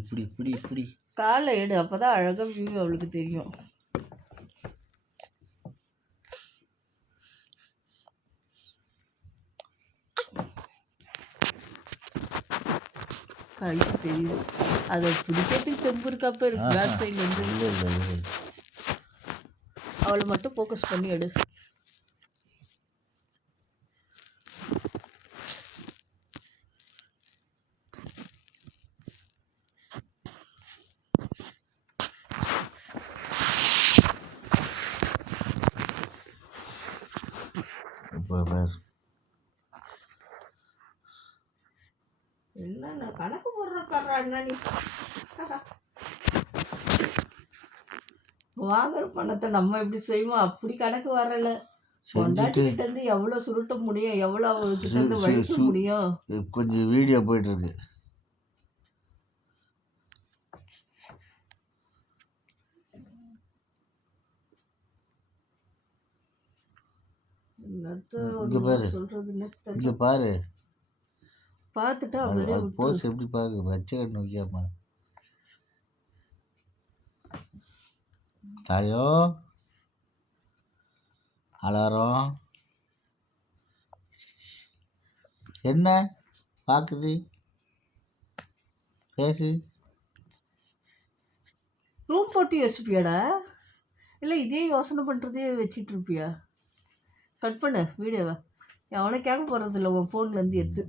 இப்படி காலை எடு, அப்பதான் அழகா வியூ அவளுக்கு தெரியும். கை தெரியுது, அதை பிடிக்கிறதுக்கு தெம்பு இருக்காப்ப இருக்கு. பேக் சைட்ல இருந்து அவளை மட்டும் ஃபோக்கஸ் பண்ணி எடு. என்ன கணக்கு போடுற என்ன நீ வாங்குற பணத்தை நம்ம எப்படி செய்வோம்? அப்படி கணக்கு வரல. கொண்டாட்டிகிட்ட இருந்து எவ்வளோ சுருட்ட முடியும், எவ்வளோ அவங்ககிட்ட இருந்து வலிக்க முடியும். கொஞ்சம் வீடியோ போயிட்டு இருக்கு. இங்க பாரு, பார்த்துட்டா போஸ் எப்படி பாரு, வச்ச நோக்கியாமா தாயோ அலாரம் என்ன பார்க்குது, பேசு. ரூம் போட்டு யோசிப்பியாடா, இல்லை இதே யோசனை பண்ணுறதே வச்சிட்டு இருப்பியா? கட் பண்ணு வீடியோவை, அவனை கேட்க போகிறதில்ல, உன் ஃபோன்லேருந்து எடுத்து.